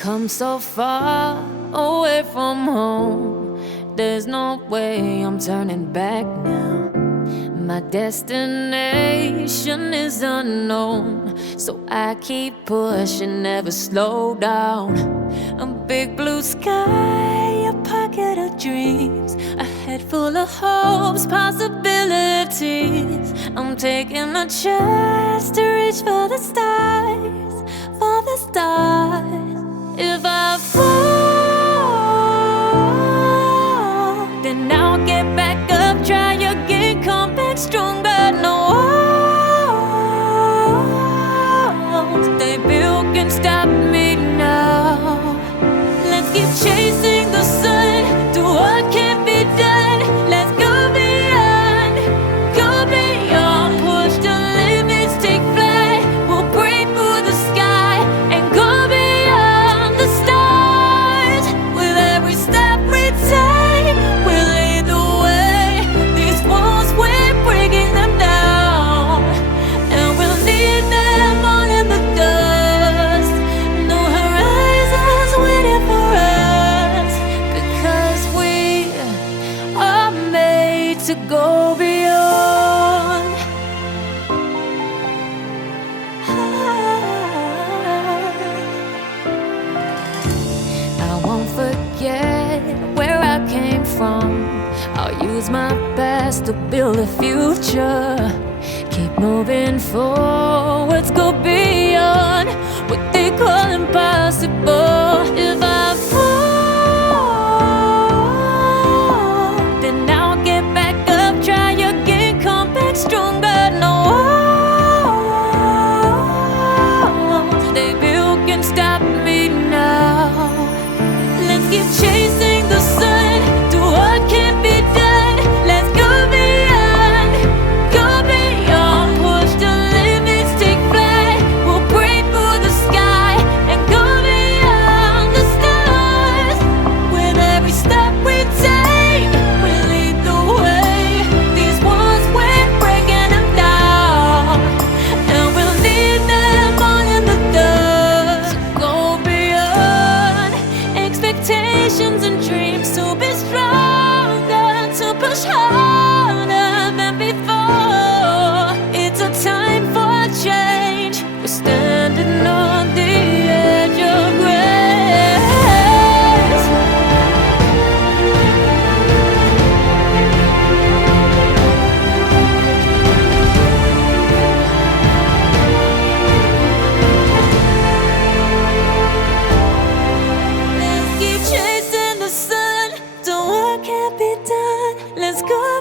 come so far away from home. There's no way I'm turning back now. My destination is unknown, so I keep pushing, never slow down. A big blue sky, a pocket of dreams, a head full of hopes, possibilities. I'm taking a chance to reach for the stars, for the stars. If I fall, then I'll get back up, try again, come back stronger. No walls they built can stop me now. Let's keep chasing the sun, do what can't be done. Let's go beyond, push the limits, take flight. We'll break through the sky and go beyond the stars. With every step we take, we'll lead the way. These walls, we're breaking them down, and we'll leave them all in the dust. No horizons waiting for us, because we are made to go beyond. I won't forget where I came from. I'll use my best to build a future. Keep moving forwards, go beyond what they call impossible. If I fall, then I'll get back up, try again, come back stronger. No walls they built can stop me now. Let's keep chasing the sun, do what can't be done. Let's go beyond, push the limits, take flight. We'll break through the sky and go beyond the stars. With every step we take, we lead the way. These walls, we're breaking them down, and we'll leave them all in the dust. Go beyond expectations and dreams, to be stronger, to push harder than before. It's a time for change. We're standing on the edge of grace. Let's keep chasing the sun, do what can't be done. Let's go